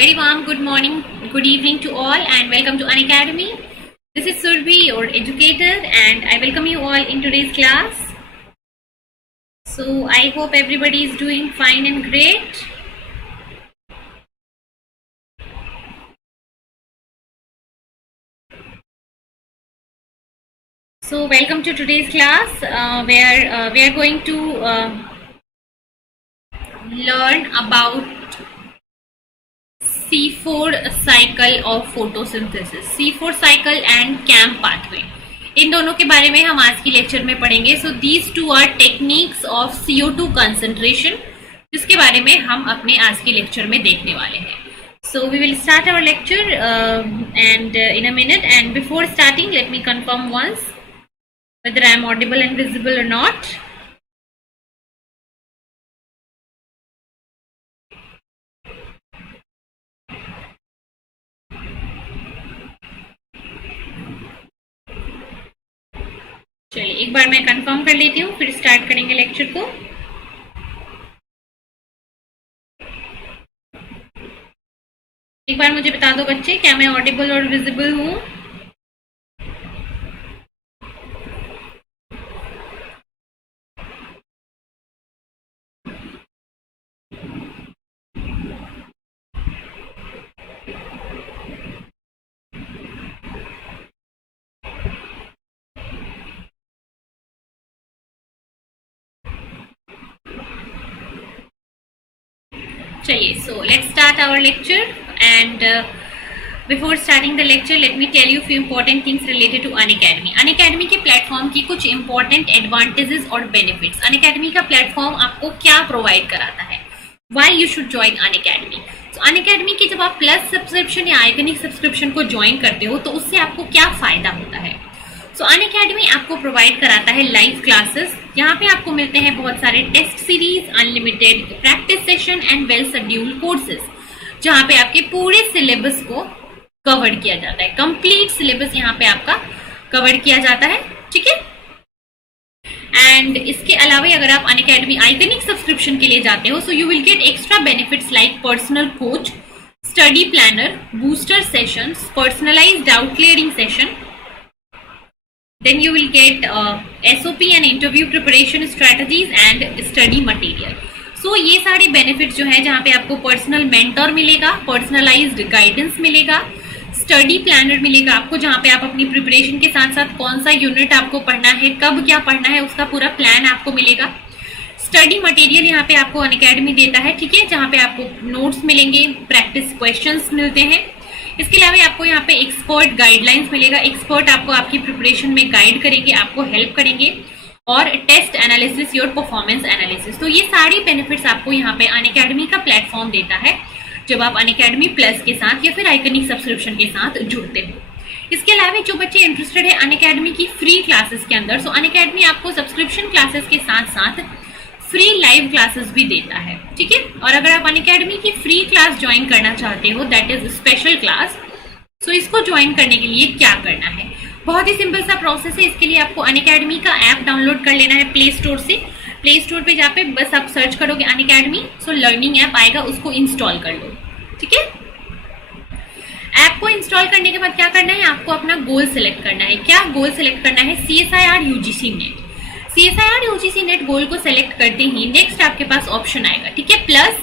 very warm good morning, good evening to all, and welcome to Unacademy. This is Surbhi, your educator, and I welcome you all in today's class. So I hope everybody is doing fine and great. So welcome to today's class where we are going to learn about C4 cycle of photosynthesis, C4 cycle and CAM pathway. इन दोनों के बारे में हम आज की lecture में पढ़ेंगे. So these two are techniques of CO2 concentration, जिसके बारे में हम अपने आज की लेक्चर में देखने वाले हैं. So we will start our lecture and in a minute, and before starting let me confirm once whether I am audible and visible or not. चलिए एक बार मैं कंफर्म कर लेती हूँ, फिर स्टार्ट करेंगे लेक्चर को. एक बार मुझे बता दो बच्चे, क्या मैं ऑडिबल और विजिबल हूँ? चलिए, so let's start our lecture, and before starting the lecture let me tell you few important things related to Unacademy. Unacademy के प्लेटफॉर्म की कुछ important advantages और benefits. Unacademy का प्लेटफॉर्म आपको क्या प्रोवाइड कराता है? Why you should join Unacademy? So Unacademy की जब आप प्लस सब्सक्रिप्शन या आइकनिक सब्सक्रिप्शन को ज्वाइन करते हो तो उससे आपको क्या फायदा होता है? सो Unacademy आपको प्रोवाइड कराता है लाइव क्लासेस. यहाँ पे आपको मिलते हैं बहुत सारे test series, unlimited practice session and well scheduled courses, जहाँ पे आपके पूरे सिलेबस को कवर किया जाता है. कंप्लीट सिलेबस यहाँ पे आपका कवर किया जाता है, ठीक है. एंड इसके अलावा अगर आप Unacademy आइकनिक सब्सक्रिप्शन के लिए जाते हो, so you will get extra benefits like personal coach, study planner, booster sessions, personalised doubt clearing session. Then you will get SOP and interview preparation strategies and study material. So ये सारे benefits जो है, जहाँ पे आपको personal mentor मिलेगा, personalised guidance मिलेगा, study planner मिलेगा आपको, जहाँ पे आप अपनी प्रिपरेशन के साथ साथ कौन सा यूनिट आपको पढ़ना है, कब क्या पढ़ना है, उसका पूरा प्लान आपको मिलेगा. स्टडी मटेरियल यहाँ पे आपको Unacademy देता है, ठीक है, जहाँ पे आपको नोट्स मिलेंगे, प्रैक्टिस क्वेश्चंस मिलते हैं. इसके अलावा आपको यहाँ पे एक्सपर्ट गाइडलाइंस मिलेगा. एक्सपर्ट आपको आपकी प्रिपरेशन में गाइड करेंगे, आपको हेल्प करेंगे, और test analysis, your performance analysis. तो ये सारी बेनिफिट्स आपको यहाँ पे Unacademy का प्लेटफॉर्म देता है जब आप Unacademy प्लस के साथ या फिर आइकनिक सब्सक्रिप्शन के साथ जुड़ते हो. इसके अलावा जो बच्चे इंटरेस्टेड है Unacademy की फ्री क्लासेस के अंदर, सो Unacademy आपको सब्सक्रिप्शन क्लासेस के साथ साथ फ्री लाइव क्लासेस भी देता है, ठीक है. और अगर आप Unacademy की फ्री क्लास ज्वाइन करना चाहते हो, दैट इज स्पेशल क्लास, सो इसको ज्वाइन करने के लिए क्या करना है? बहुत ही सिंपल सा प्रोसेस है. इसके लिए आपको Unacademy का ऐप डाउनलोड कर लेना है प्ले स्टोर से. प्ले स्टोर पे जाके बस आप सर्च करोगे Unacademy, सो लर्निंग ऐप आएगा, उसको इंस्टॉल कर लो, ठीक है. ऐप को इंस्टॉल करने के बाद क्या करना है, आपको अपना गोल सिलेक्ट करना है. क्या गोल सिलेक्ट करना है? CSIR UGC NET. CSIR UGC NET goal को सेलेक्ट करते ही नेक्स्ट आपके पास ऑप्शन आएगा, ठीक है, प्लस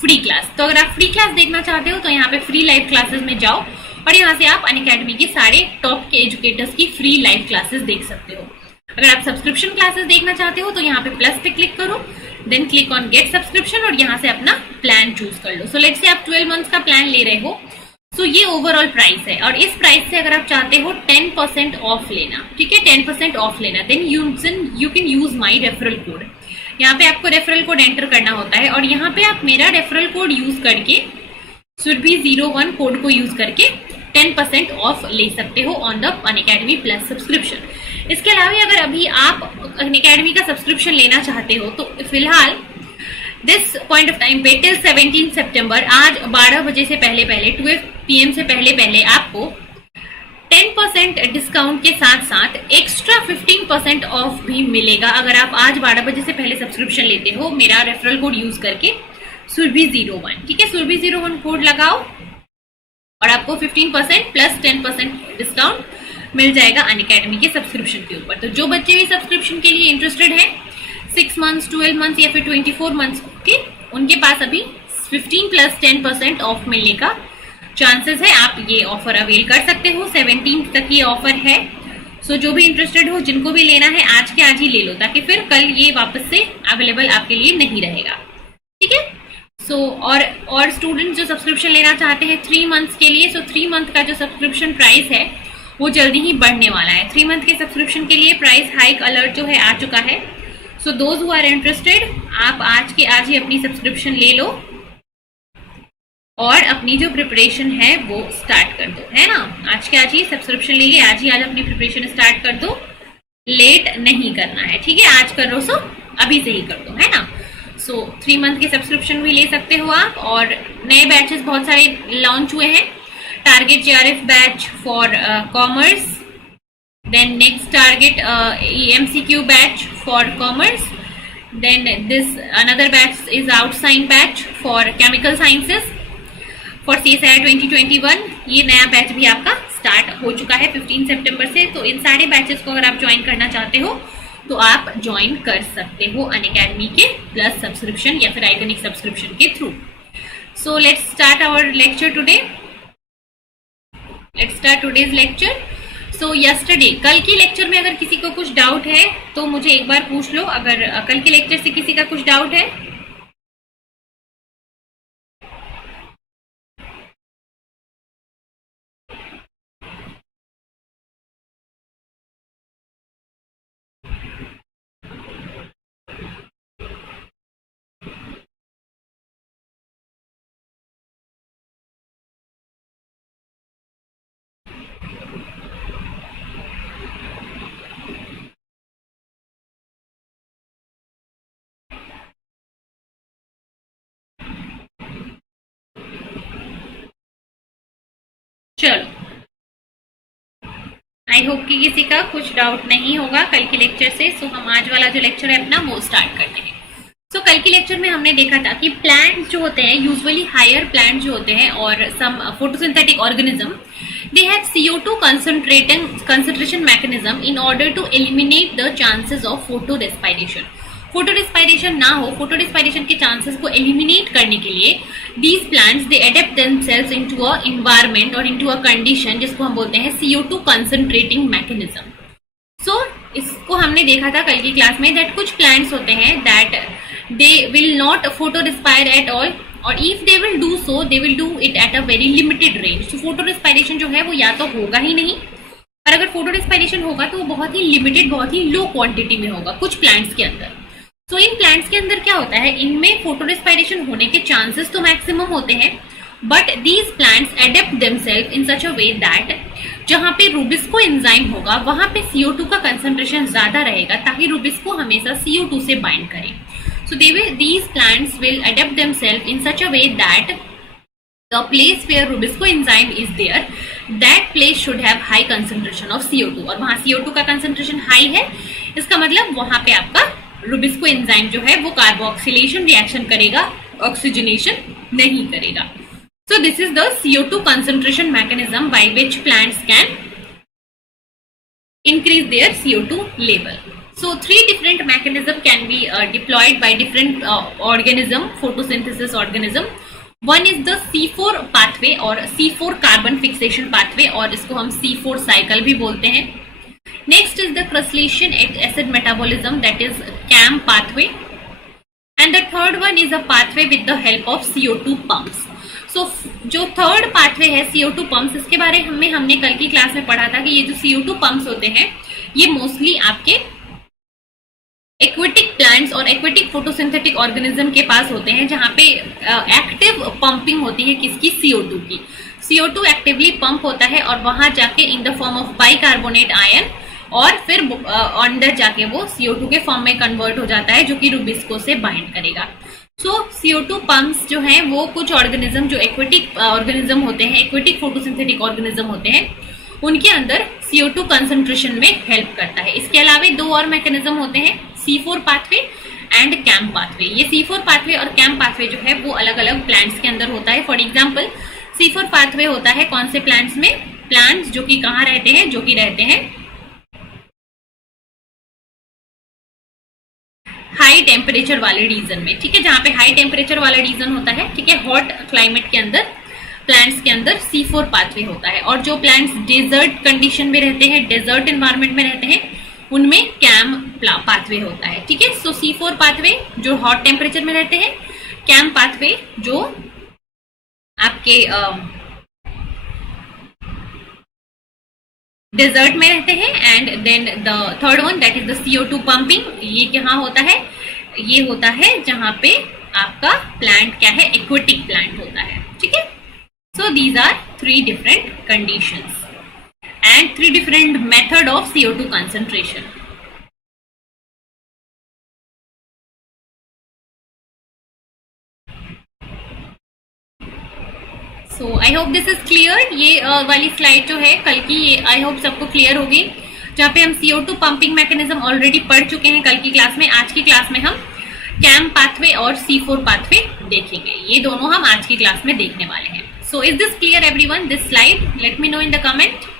फ्री क्लास. तो अगर आप फ्री क्लास देखना चाहते हो तो यहाँ पे फ्री लाइव क्लासेस में जाओ और यहाँ से आप Unacademy के सारे टॉप के एजुकेटर्स की फ्री लाइव क्लासेस देख सकते हो. अगर आप सब्सक्रिप्शन क्लासेस देखना चाहते हो तो यहाँ पे प्लस पे क्लिक करो, then click on get subscription और यहाँ से अपना प्लान चूज कर लो. सो लेट्स से आप 12 मंथ्स का प्लान ले रहे हो, सो ये ओवरऑल प्राइस है. और इस प्राइस से अगर आप चाहते हो 10% ऑफ लेना, ठीक है, 10% ऑफ लेना, then you can use my referral code. यहाँ पे आपको रेफरल कोड एंटर करना होता है और यहाँ पे आप मेरा रेफरल कोड यूज करके Surbhi01 कोड को यूज करके 10% ऑफ ले सकते हो on the Unacademy plus subscription. इसके अलावा अगर अभी आप Unacademy का सब्सक्रिप्शन लेना चाहते हो तो फिलहाल दिस पॉइंट ऑफ टाइम पे टिल 17 सितंबर, आज 12 बजे से पहले 12 PM से पहले आपको 10% डिस्काउंट के साथ साथ एक्स्ट्रा 15% ऑफ भी मिलेगा अगर आप आज 12 बजे से पहले सब्सक्रिप्शन लेते हो मेरा रेफरल कोड यूज करके Surbhi01, ठीक है. Surbhi01 कोड लगाओ और आपको 15% प्लस 10% डिस्काउंट मिल जाएगा अनअकैडमी के सब्सक्रिप्शन के ऊपर। तो जो बच्चे भी सब्सक्रिप्शन के लिए इंटरेस्टेड हैं 6 मंथ्स, 12 मंथ्स या फिर 24 मंथ्स के, उनके पास अभी 15 प्लस 10% ऑफ मिलने का चांसेस है। आप ये ऑफर अवेल कर सकते हो, 17 तक ये ऑफर है। सो जो भी इंटरेस्टेड हो, जिनको भी लेना है, आज के आज ही ले लो, ताकि फिर कल ये वापस से अवेलेबल आपके लिए नहीं रहेगा, ठीक है। सो और स्टूडेंट जो सब्सक्रिप्शन लेना चाहते हैं 3 मंथ्स के लिए, सो 3 मंथ का जो सब्सक्रिप्शन प्राइस है वो जल्दी ही बढ़ने वाला है। 3 मंथ के सब्सक्रिप्शन के लिए प्राइस हाइक अलर्ट जो है आ चुका है। So those who are interested, आप आज के आज ही अपनी सब्सक्रिप्शन ले लो और अपनी जो प्रिपरेशन है वो स्टार्ट कर दो, है ना। आज के आज ही सब्सक्रिप्शन लेके आज ही आज अपनी प्रिपरेशन स्टार्ट कर दो, लेट नहीं करना है, ठीक है। आज करो सो अभी से ही कर दो, है ना। सो 3 मंथ के सब्सक्रिप्शन भी ले सकते हो आप। और नए बैचेस बहुत सारे लॉन्च हुए हैं। Target JRF batch for commerce, then next target MCQ batch for commerce, then this another batch is outshine batch for chemical sciences for CSIR 2021। ये नया बैच भी आपका स्टार्ट हो चुका है 15 सितंबर से। तो इन सारे बैचेस को अगर आप ज्वाइन करना चाहते हो तो आप ज्वाइन कर सकते हो अनअकैडमी के प्लस सब्सक्रिप्शन या फिर आइकनिक सब्सक्रिप्शन के through. So let's start our lecture today. Let's start today's lecture. So yesterday, कल की लेक्चर में अगर किसी को कुछ डाउट है तो मुझे एक बार पूछ लो। अगर कल के लेक्चर से किसी का कुछ डाउट है, चलो आई होप कि किसी का कुछ डाउट नहीं होगा कल के लेक्चर से। सो हम आज वाला जो लेक्चर है अपना वो स्टार्ट करते हैं। सो कल के लेक्चर में हमने देखा था कि प्लांट्स जो होते हैं, यूजुअली हायर प्लांट्स जो होते हैं और some photosynthetic organism, they have CO2 concentration mechanism in order to eliminate the chances of photorespiration। Photo respiration ना हो, फोटो रिस्पायरेशन के चांसेस को एलिमिनेट करने के लिए these plants they adapt themselves into a environment और इनटू अ कंडीशन जिसको हम बोलते हैं CO2 कंसंट्रेटिंग मैकेनिज्म। सो इसको हमने देखा था कल की क्लास में दैट कुछ प्लांट्स होते हैं that they will not photo respire at all, और if they will do so they will do it at a very limited range. तो फोटो रिस्पायरेशन जो है वो या तो होगा ही नहीं, और अगर फोटो रिस्पायरेशन होगा तो वो बहुत ही लिमिटेड, बहुत ही लो क्वांटिटी में होगा कुछ प्लांट्स के अंदर। तो इन प्लांट्स के अंदर क्या होता है, इनमें फोटो रिस्पायरेशन होने के चांसेस तो मैक्सिमम होते हैं, but these plants adapt themselves in such a way that जहां पे रुबिस्को एंजाइम होगा वहां पे CO2 का कंसंट्रेशन ज्यादा रहेगा, ताकि रुबिस्को हमेशा CO2 से बाइंड करे। सो these plants will adapt themselves in such a way that the place where rubisco enzyme is there, that place should have high concentration of CO2। और वहां CO2 का कंसंट्रेशन हाई है, इसका मतलब वहां पे आपका रुबिस्को एंजाइम जो है वो कार्बोक्सिलेशन रिएक्शन करेगा, ऑक्सीजनेशन नहीं करेगा। So this is the CO2 concentration mechanism by which plants can increase their CO2 level। So 3 different mechanism can be deployed by different organism, photosynthesis organism। One is the C4 pathway और C4 carbon fixation pathway, और इसको हम C4 cycle भी बोलते हैं। Next is the crustacean acid metabolism, that is CAM pathway, and the third one is a pathway with the help of CO2 pumps। So जो third pathway है CO2 pumps, इसके बारे में हमने कल की क्लास में पढ़ा था कि ये जो CO2 pumps होते हैं ये मोस्टली आपके एक्वेटिक प्लांट्स और एक्वेटिक फोटोसिंथेटिक ऑर्गेनिज्म के पास होते हैं, जहां पे एक्टिव पंपिंग होती है किसकी, CO2 की। CO2 एक्टिवली पंप होता है और वहां जाके in the form of bicarbonate ion, और फिर अंदर जाके वो CO2 के फॉर्म में कन्वर्ट हो जाता है, जो कि रुबिस्को से बाइंड करेगा। सो CO2 पंप्स जो हैं वो कुछ ऑर्गेनिज्म जो एक्वेटिक ऑर्गेनिज्म होते हैं, एक्वेटिक फोटोसिंथेटिक ऑर्गेनिज्म होते हैं, उनके अंदर CO2 कंसंट्रेशन में हेल्प करता है। इसके अलावा 2 और मैकेनिज्म होते हैं, C4 pathway and cam pathway. ये C4 पाथवे और कैम पाथवे जो है वो अलग अलग प्लांट्स के अंदर होता है। फॉर एग्जाम्पल C4 पाथवे होता है कौन से प्लांट्स में? प्लांट्स जो कि कहाँ रहते हैं? जो कि रहते हैं हाई टेम्परेचर वाले रीजन में, ठीक है, जहां पे हाई टेम्परेचर वाला रीजन होता है, ठीक है, हॉट क्लाइमेट के अंदर प्लांट्स के अंदर C4 पाथवे होता है। और जो प्लांट्स डेजर्ट कंडीशन में रहते हैं, डेजर्ट एनवायरमेंट में रहते हैं, उनमें कैम पाथवे होता है, ठीक है। सो C4 पाथवे जो हॉट टेम्परेचर में रहते हैं, कैम पाथवे जो आपके डेजर्ट में रहते हैं, and then the third one that is the CO2 pumping, ये कहाँ होता है? ये होता है जहां पे आपका प्लांट क्या है? एक्वेटिक प्लांट होता है, ठीक है। So these are 3 different conditions and 3 different method of CO2 concentration. So I hope this is clear. ये वाली स्लाइड जो है कल की, ये आई होप सबको क्लियर होगी, जहाँ पे हम CO2 पंपिंग मैकेनिज्म ऑलरेडी पढ़ चुके हैं कल की क्लास में। आज की क्लास में हम कैम पाथवे और C4 पाथवे देखेंगे, ये दोनों हम आज की क्लास में देखने वाले हैं। So is this clear everyone, this slide? Let me know in the comment.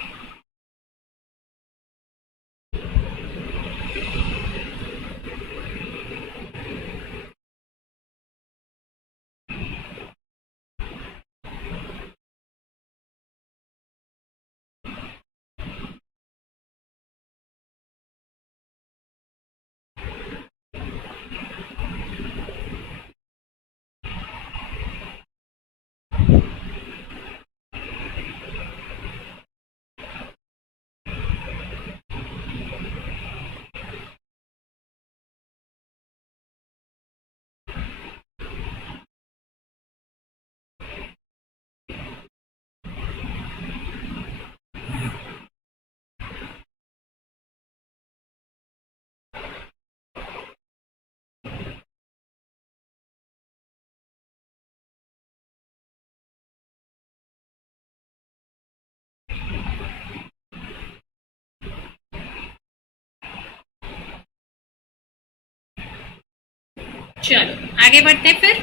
चलो आगे बढ़ते हैं, फिर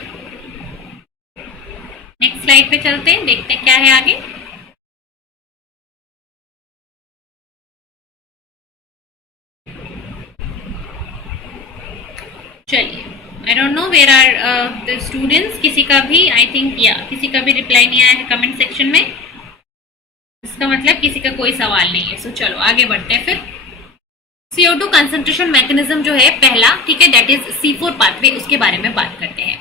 नेक्स्ट स्लाइड पे चलते हैं, देखते हैं क्या है आगे। चलिए, I don't know where are the students, किसी का भी आई थिंक या किसी का भी रिप्लाई नहीं आया है कमेंट सेक्शन में, इसका मतलब किसी का कोई सवाल नहीं है। सो चलो आगे बढ़ते हैं फिर। CO2 कंसंट्रेशन मैकेनिज्म जो है पहला, ठीक है, दैट इज C4 पाथवे, उसके बारे में बात करते हैं।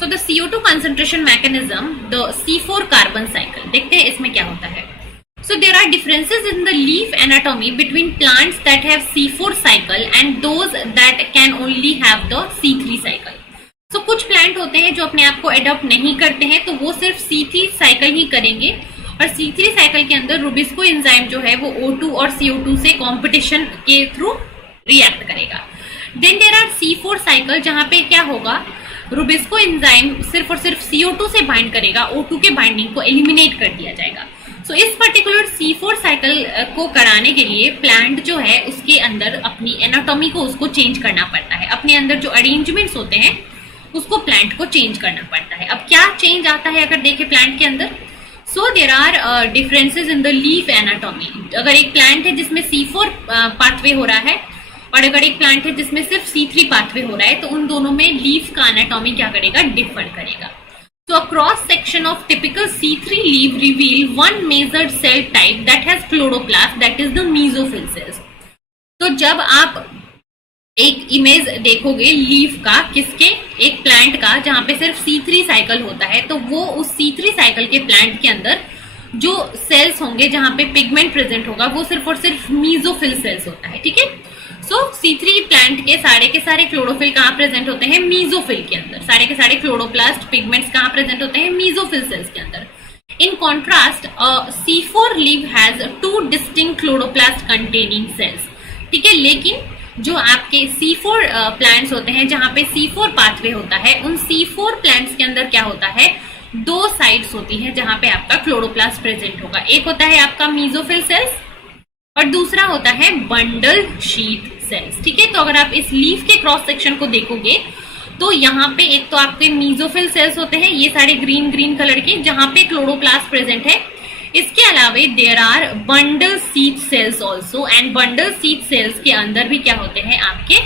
So the CO2 concentration mechanism, the C4 carbon cycle, देखते हैं इसमें क्या होता है। So there are differences in the leaf anatomy between plants that have C4 cycle and those that can only have the C3 cycle. So कुछ plant होते हैं जो अपने आप को एडॉप्ट नहीं करते हैं, तो वो सिर्फ C3 साइकिल ही करेंगे, और C3 साइकिल के अंदर रुबिस्को एंजाइम जो है वो O2 और CO2 से कंपटीशन के थ्रू रिएक्ट करेगा। Then there are C4 cycle, जहां पे क्या होगा, रुबिस्को एंजाइम सिर्फ और सिर्फ CO2 से बाइंड करेगा, O2 के बाइंडिंग को एलिमिनेट कर दिया जाएगा। सो इस पर्टिकुलर C4 साइकिल को कराने के लिए प्लांट जो है उसके अंदर अपनी एनाटॉमी को उसको चेंज करना पड़ता है, अपने अंदर जो अरेंजमेंट्स होते हैं उसको प्लांट को चेंज करना पड़ता है। अब क्या चेंज आता है अगर देखें प्लांट के अंदर, so there are differences in the leaf anatomy. अगर एक प्लांट है जिसमें C4 पाथवे हो रहा है और अगर एक प्लांट है जिसमें सिर्फ C3 पाथवे हो रहा है, तो उन दोनों में लीफ का एनाटॉमी क्या करेगा, डिफर करेगा। So a cross section of typical C3 leaf reveal one major cell type that has chloroplast, that is the mesophyll cells. तो जब आप एक इमेज देखोगे लीफ का, किसके, एक प्लांट का जहां पे सिर्फ C3 साइकिल होता है, तो वो उस C3 साइकिल के प्लांट के अंदर जो सेल्स होंगे जहां पे पिगमेंट प्रेजेंट होगा वो सिर्फ और सिर्फ मेसोफिल सेल्स होता है, ठीक है। सो C3 प्लांट के सारे क्लोरोफिल कहाँ प्रेजेंट होते हैं, मेसोफिल के अंदर। सारे के सारे क्लोरोप्लास्ट पिगमेंट्स कहाँ प्रेजेंट होते हैं, मेसोफिल सेल्स के अंदर। In contrast C4 leaf has 2 distinct chloroplast containing cells, ठीक है। लेकिन जो आपके C4 प्लांट्स होते हैं जहां पे C4 पाथवे होता है, उन C4 प्लांट्स के अंदर क्या होता है, 2 साइड्स होती हैं जहां पे आपका क्लोरोप्लास्ट प्रेजेंट होगा। एक होता है आपका मेसोफिल सेल्स और दूसरा होता है बंडल शीथ सेल्स, ठीक है। तो अगर आप इस लीफ के क्रॉस सेक्शन को देखोगे तो यहाँ पे एक तो आपके मीजोफिल सेल्स होते हैं, ये सारे ग्रीन ग्रीन कलर के, जहां पे क्लोरोप्लास्ट प्रेजेंट है। इसके अलावा there are bundle sheath cells also, and bundle sheath cells के अंदर भी क्या होते हैं, आपके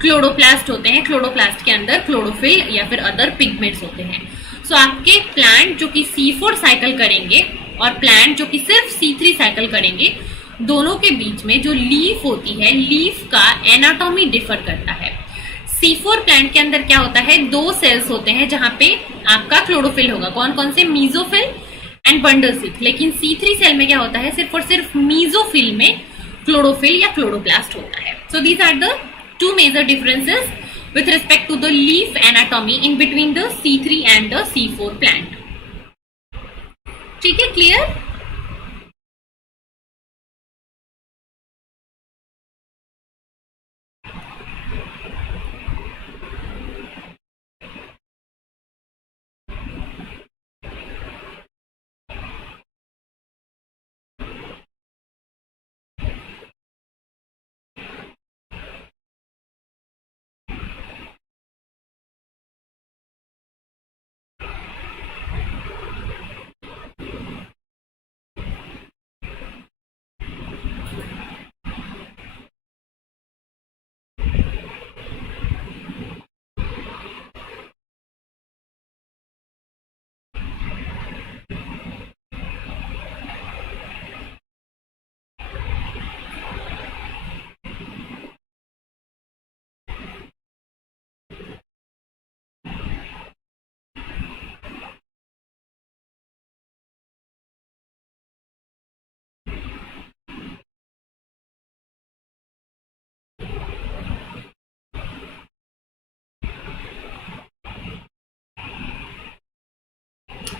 क्लोरोप्लास्ट होते हैं। क्लोरोप्लास्ट के अंदर क्लोरोफिल या फिर अदर पिगमेंट्स होते हैं। सो आपके प्लांट जो कि C4 साइकिल करेंगे और प्लांट जो कि सिर्फ C3 साइकिल करेंगे, दोनों के बीच में जो लीफ होती है, लीफ का एनाटॉमी डिफर करता है। C4 प्लांट के अंदर क्या होता है, 2 सेल्स होते हैं जहां पे आपका क्लोरोफिल होगा। कौन कौन से, मीजोफिल एंड बंडल सीड। लेकिन C3 सेल में क्या होता है, सिर्फ और सिर्फ मीजोफिल में क्लोरोफिल या क्लोरोप्लास्ट होता है। So these are the 2 major differences with respect to the leaf anatomy in between the C3 and the C4 plant. ठीक है, क्लियर?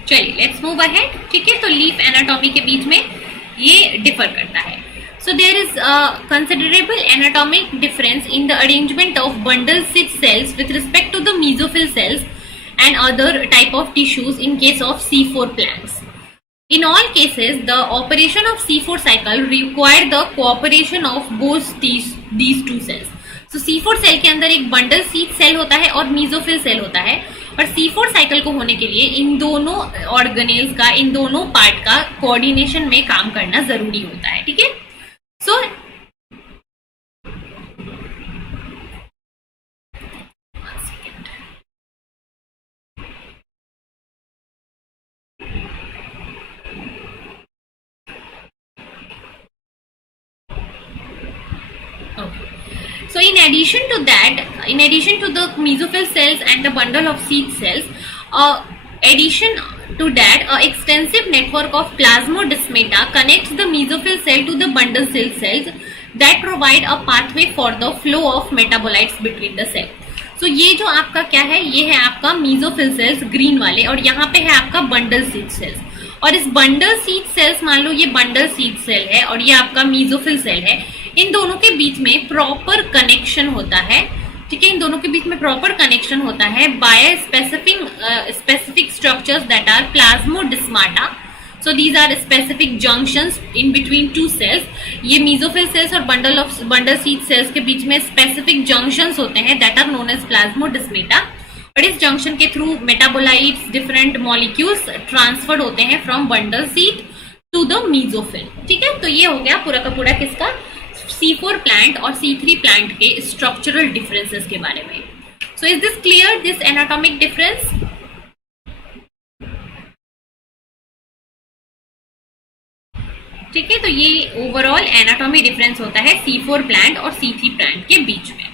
चलिए लेट्स मूव अहेड। ठीक है, तो लीफ एनाटॉमी के बीच में ये डिफर करता है। So there is considerable anatomic difference in the arrangement of bundle sheath cells with respect to the mesophyll cells and other type of tissues in case of C4 plants. In all cases, the operation of C4 cycle require the cooperation of both these two cells. So C4 cell के अंदर एक bundle sheath cell होता है और mesophyll cell होता है, और C4 cycle को होने के लिए इन दोनों ऑर्गेनेल्स का, इन दोनों पार्ट का कोऑर्डिनेशन में काम करना जरूरी होता है। ठीक है, सो So in addition to that, in addition to the mesophyll cells and the bundle of seed cells, addition to that, extensive network of plasmodesmata connects the mesophyll cell to the bundle cell cells that provide a pathway for the flow of metabolites between the cell. So ये जो आपका क्या है, ये है आपका mesophyll cells green वाले, और यहाँ पे है आपका bundle seed cells। और इस बंडल सीड सेल्स, मान लो ये बंडल सीड सेल है और ये आपका मीजोफिल सेल है, इन दोनों के बीच में प्रॉपर कनेक्शन होता है। ठीक है, इन दोनों के बीच में प्रॉपर कनेक्शन होता है by specific structures that are plasmodesmata. So these are specific junctions in between two cells. ये मीजोफिल सेल्स और बंडल सीड सेल्स के बीच में स्पेसिफिक जंक्शंस होते हैं that are known as plasmodesmata, और इस जंक्शन के through metabolites, different molecules transferred होते हैं from bundle sheath to the mesophyll. ठीक है, तो ये हो गया पूरा का पूरा किसका, C4 प्लांट और C3 प्लांट के स्ट्रक्चरल डिफरेंसेस के बारे में। So is this clear, this anatomic difference? ठीक है, तो ये ओवरऑल एनाटॉमी डिफरेंस होता है C4 प्लांट और C3 प्लांट के बीच में।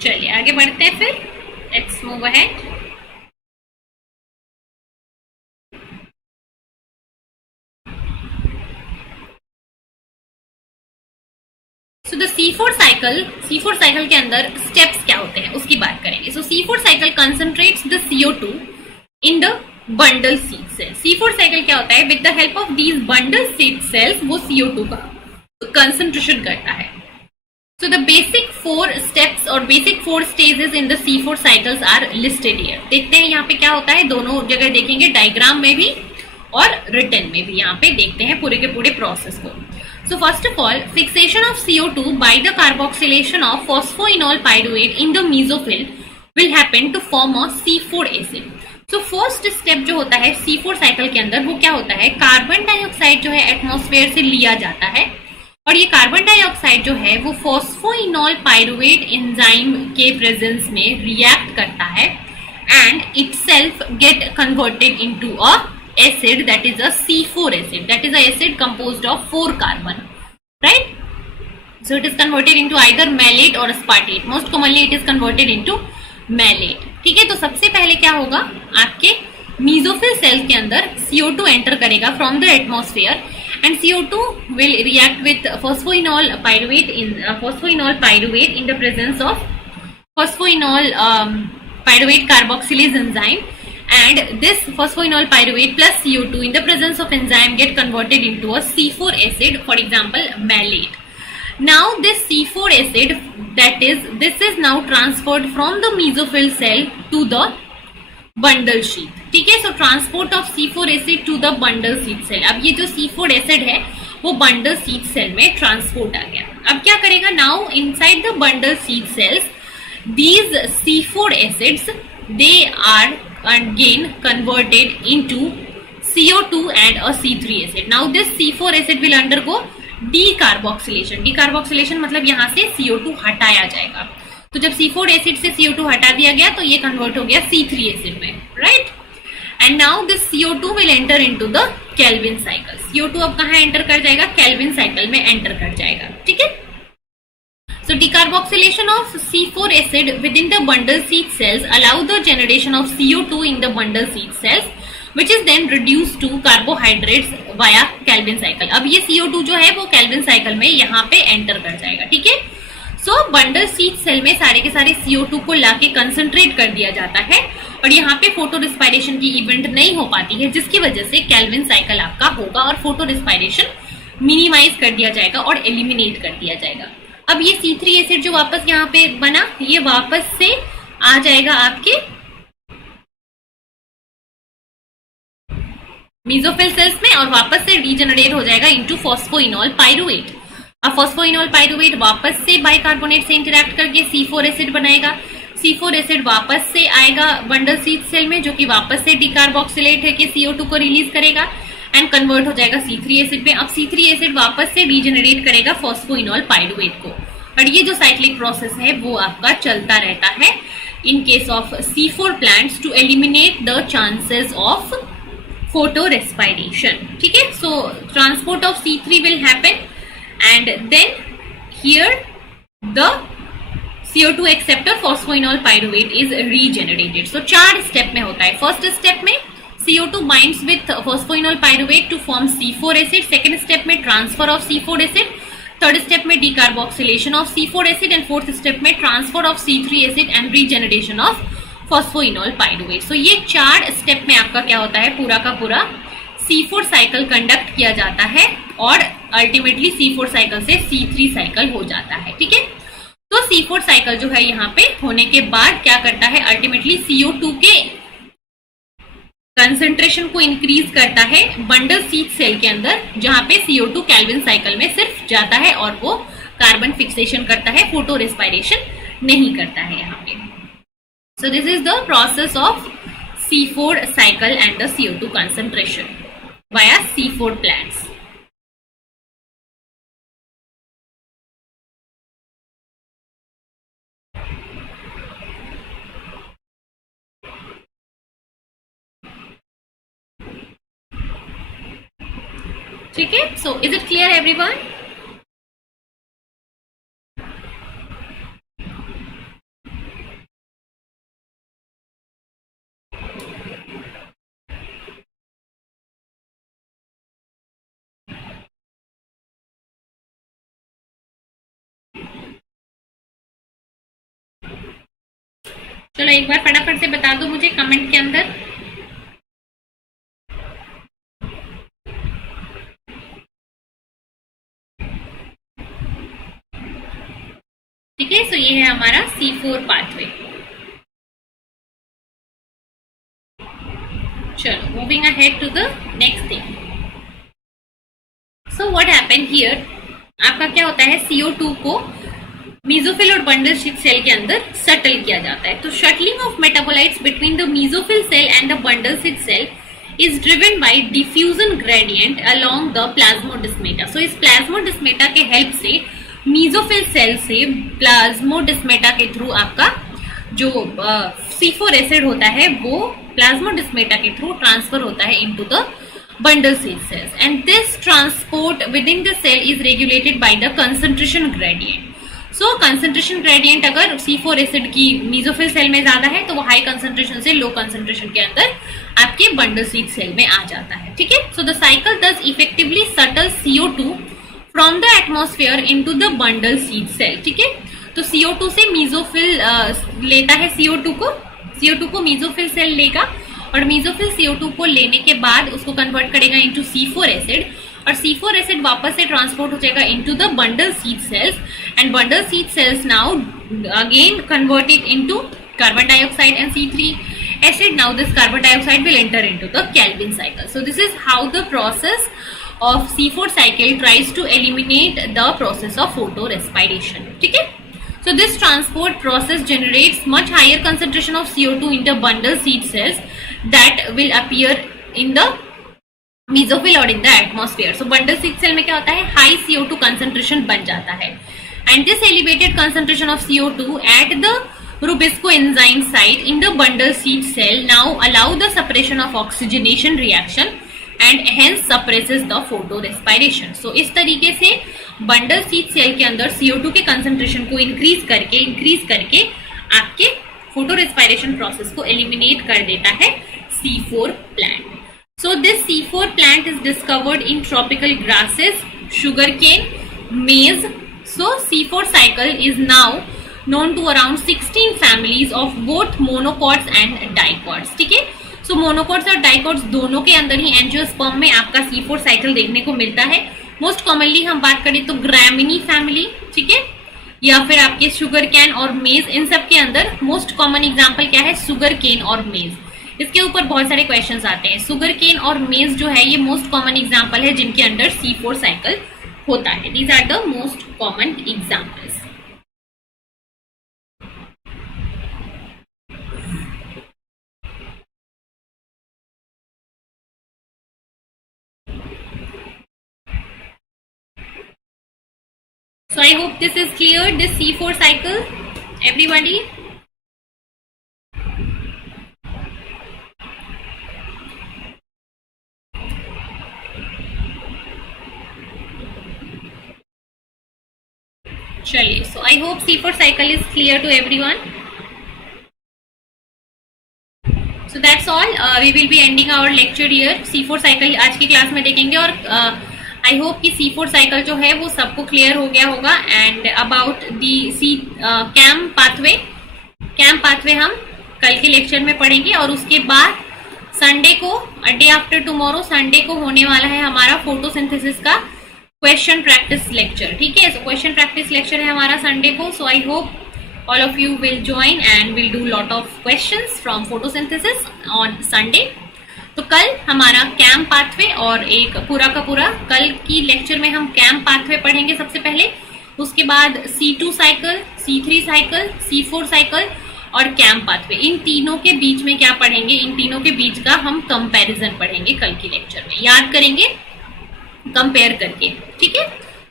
चलिए आगे बढ़ते हैं फिर, let's move ahead. So the C4 cycle के अंदर स्टेप्स क्या होते हैं उसकी बात करेंगे. So C4 cycle concentrates the CO2 in the bundle sheath cell. C4 cycle क्या होता है, with the help of these bundle sheath cells वो CO2 का कंसंट्रेशन करता है. So the basic 4 steps और basic 4 stages in the C4 cycles are listed here. देखते हैं यहाँ पे क्या होता है, दोनों जगह देखेंगे, डायग्राम में भी और रिटन में भी. यहाँ पे देखते हैं पूरे के पूरे प्रोसेस को. So first of all, fixation of CO2 by the carboxylation of phosphoenol pyruvate in the mesophyll will happen to form a C4 acid. So first step जो होता है C4 साइकिल के अंदर वो क्या होता है, कार्बन डाइऑक्साइड जो है एटमॉस्फेयर से लिया जाता है और ये कार्बन डाइऑक्साइड जो है वो फॉस्फोइनॉल पाइरुवेट एंजाइम के प्रेजेंस में रिएक्ट करता है and itself get converted into a acid that is a C4 acid, that is a acid composed of 4 carbon, right? So it is converted into either malate or aspartate. Most commonly it is converted into malate. ठीक है, तो सबसे पहले क्या होगा, आपके mesophyll cell के अंदर CO2 एंटर करेगा from the atmosphere and CO2 will react with phosphoenol pyruvate in the presence of phosphoenol pyruvate carboxylase enzyme. And this phosphoenol pyruvate plus CO2 in the presence of enzyme get converted into a C4 acid, for example malate. Now this C4 acid, this is now transferred from the mesophyll cell to the bundle sheath. ठीक है, so transport of C4 acid to the bundle sheath cell. अब ये जो C4 acid है वो bundle sheath cell में transport आ गया. अब क्या करेगा, now inside the bundle sheath cells these C4 acids they are again converted into CO2 and a C3 acid. Now this C4 acid will undergo decarboxylation. Decarboxylation मतलब यहाँ से CO2 हटाया जाएगा. तो जब C4 एसिड से CO2 हटा दिया गया तो ये कन्वर्ट हो गया C3 एसिड में, right? And now this CO2 will enter into the Calvin cycle. CO2 अब कहाँ एंटर कर जाएगा, केल्विन साइकिल में एंटर कर जाएगा. ठीक है, so decarboxylation of C4 acid within the bundle seed cells allow the generation of CO2 in the bundle seed cells which is then reduced to carbohydrates via Calvin cycle. अब ये CO2 जो है वो Calvin cycle में यहाँ पे enter कर जाएगा. ठीक है, सो बंडल सीड सेल में सारे के सारे CO2 को लाके कंसंट्रेट कर दिया जाता है और यहाँ पे फोटो रिस्पायरेशन की इवेंट नहीं हो पाती है जिसकी वजह से कैल्विन साइकिल आपका होगा और फोटो रिस्पायरेशन मिनिमाइज कर दिया जाएगा और एलिमिनेट कर दिया जाएगा. अब ये C3 एसिड जो वापस यहाँ पे बना ये वापस से आ जाएगा आपके मेसोफिल सेल्स में और वापस से रीजनरेट हो जाएगा इनटू फॉस्फोइनॉल पाइरुवेट. अब फॉस्फोइनॉल पाइरुवेट वापस से बाइकार्बोनेट से इंटरेक्ट करके C4 एसिड बनाएगा. C4 एसिड वापस से आएगा बंडल सीड सेल में जो कि वापस से डिकार्बोक्सिलेट है कि CO2 को रिलीज करेगा एंड कन्वर्ट हो जाएगा C3 एसिड में. अब C3 एसिड वापस से रीजनरेट करेगा फॉस्फोइनॉल पाइरुवेट को और ये जो साइक्लिक प्रोसेस है वो आपका चलता रहता है in case of C4 plants to eliminate the chances of photo respiration. ठीक है, so transport of C3 will happen and then here the CO2 acceptor phosphoenolpyruvate is regenerated. So 4 step में होता है. फर्स्ट स्टेप में CO2 binds with phosphoenol pyruvate to form C4 acid. Second step में transfer of C4 acid. Third step में decarboxylation of C4 acid and fourth step में transfer of C3 acid and regeneration of phosphoenol pyruvate. So ये 4 step में आपका क्या होता है, पूरा का पूरा C4 साइकिल कंडक्ट किया जाता है और अल्टीमेटली C4 साइकिल से C3 साइकिल हो जाता है. ठीक है, तो C4 साइकिल जो है यहाँ पे होने के बाद क्या करता है, अल्टीमेटली CO2 के कंसंट्रेशन को इंक्रीज करता है बंडल सीड सेल के अंदर जहां पे CO2 केल्विन साइकिल में सिर्फ जाता है और वो कार्बन फिक्सेशन करता है, फोटो रेस्पायरेशन नहीं करता है यहाँ पे. So this is the process of C4 cycle and the CO2 concentration via C4 plants. ठीक है, so is it clear everyone? चलो एक बार फटाफट से बता दो मुझे कमेंट के अंदर। ठीक है, सो ये है हमारा C4 पाथवे। चलो moving ahead to the next thing. So what happen here, आपका क्या होता है, CO2 को मीजोफिल और बंडल शीट सेल के अंदर सटल किया जाता है। तो shuttling of metabolites between the mesophyll cell and the bundle sheath cell is driven by diffusion gradient along the plasmodesmata। So इस plasmodesmata के हेल्प से मीजोफिल सेल से प्लाज्मोडेस्मेटा के थ्रू आपका जो C4 एसिड होता है वो प्लाज्मोडेस्मेटा के थ्रू ट्रांसफर होता है into the bundle seed cells, and this transport within the cell is regulated by the concentration gradient। So concentration gradient अगर C4 एसिड की मीजोफिल सेल में ज्यादा है तो वो हाई कंसंट्रेशन से लो कंसंट्रेशन के अंदर आपके बंडल सीड सेल में आ जाता है। ठीक है, so the cycle does effectively shuttle CO2 from the atmosphere into the bundle seed cell। ठीक है, तो CO2 से मीजोफिल लेता है CO2 को मीजोफिल सेल लेगा और मीजोफिल CO2 को लेने के बाद उसको कन्वर्ट करेगा इनटू C4 एसिड और C4 एसिड वापस से ट्रांसपोर्ट हो जाएगा into the bundle sheath cells and bundle sheath cells now again converted into carbon dioxide and C3 acid। Now this carbon dioxide will enter into the Calvin cycle। So this is how the process of C4 cycle tries to eliminate the process of photorespiration। ठीक है, so this transport process generates much higher concentration of CO2 in the bundle seed cells that will appear in the mesophil or in the atmosphere। So bundle seed cell में क्या होता है, high CO2 concentration बन जाता है and this elevated concentration of CO2 at the Rubisco enzyme site in the bundle seed cell now allow the suppression of oxygenation reaction and hence suppresses the photorespiration। So इस तरीके से bundle sheath cell के अंदर CO2 के concentration को increase करके आपके फोटोरेस्पायरेशन process को एलिमिनेट कर देता है C4 plant। So this C4 plant is discovered in tropical grasses, sugarcane, maize। So C4 cycle is now known to around 16 families of both monocots and dicots। ठीक है, सो monocots और dicots दोनों के अंदर ही एंजियोस्पर्म में आपका C4 साइकिल देखने को मिलता है। मोस्ट कॉमनली हम बात करें तो ग्रामिनी फैमिली, ठीक है, या फिर आपके शुगर कैन और मेज, इन सब के अंदर मोस्ट कॉमन एग्जाम्पल क्या है, शुगर केन और मेज। इसके ऊपर बहुत सारे क्वेश्चंस आते हैं। शुगर केन और मेज जो है ये मोस्ट कॉमन एग्जाम्पल है जिनके अंदर C4 साइकिल होता है। These are the most common examples. So I hope this is clear, this C4 cycle, everybody। चलिए, so I hope C4 cycle is clear to everyone। So that's all, we will be ending our lecture here। C4 cycle आज की class में देखेंगे और I hope कि C4 cycle जो है वो सबको क्लियर हो गया होगा। And about the CAM pathway हम कल के लेक्चर में पढ़ेंगे और उसके बाद संडे को, डे आफ्टर टुमारो संडे को होने वाला है हमारा फोटोसिंथेसिस का क्वेश्चन प्रैक्टिस लेक्चर। ठीक है, सो क्वेश्चन प्रैक्टिस लेक्चर है हमारा संडे को। So I hope all of you will join and will do lot of questions from photosynthesis on Sunday. तो कल हमारा कैम पाथवे और एक पूरा का पूरा कल की लेक्चर में हम कैम पाथवे पढ़ेंगे सबसे पहले, उसके बाद C2 cycle, C3 cycle, C4 cycle और कैम पाथवे। इन तीनों के बीच में क्या पढ़ेंगे, इन तीनों के बीच का हम कंपैरिजन पढ़ेंगे कल की लेक्चर में, याद करेंगे कंपेयर करके। ठीक है,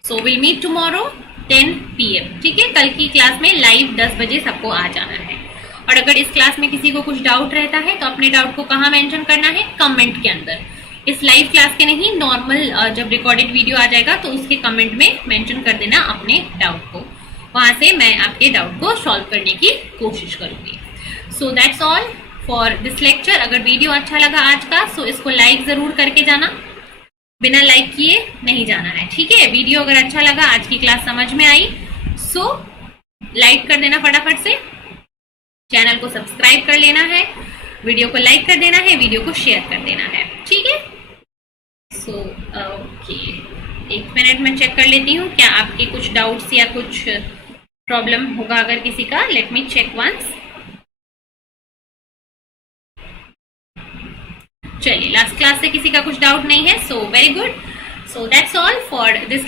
so will meet tomorrow 10 PM। ठीक है, कल की क्लास में लाइव 10 बजे सबको आ जाना है। और अगर इस क्लास में किसी को कुछ डाउट रहता है तो अपने डाउट को कहाँ मेंशन करना है, कमेंट के अंदर। इस लाइव क्लास के नहीं, नॉर्मल जब रिकॉर्डेड वीडियो आ जाएगा तो उसके कमेंट में मेंशन कर देना अपने डाउट को, वहां से मैं आपके डाउट को सॉल्व करने की कोशिश करूंगी। सो that's all for this lecture. अगर वीडियो अच्छा लगा आज का सो इसको लाइक जरूर करके जाना, बिना लाइक किए नहीं जाना है। ठीक है, वीडियो अगर अच्छा लगा, आज की क्लास समझ में आई सो लाइक कर देना फटाफट से। चैनल को सब्सक्राइब कर लेना है, वीडियो को लाइक कर देना है, वीडियो को शेयर कर देना है, ठीक है। सो ओके, एक मिनट में चेक कर लेती हूँ क्या आपके कुछ डाउट्स या कुछ प्रॉब्लम होगा अगर किसी का। Let me check once. चलिए, लास्ट क्लास से किसी का कुछ डाउट नहीं है, so very good. So that's all for this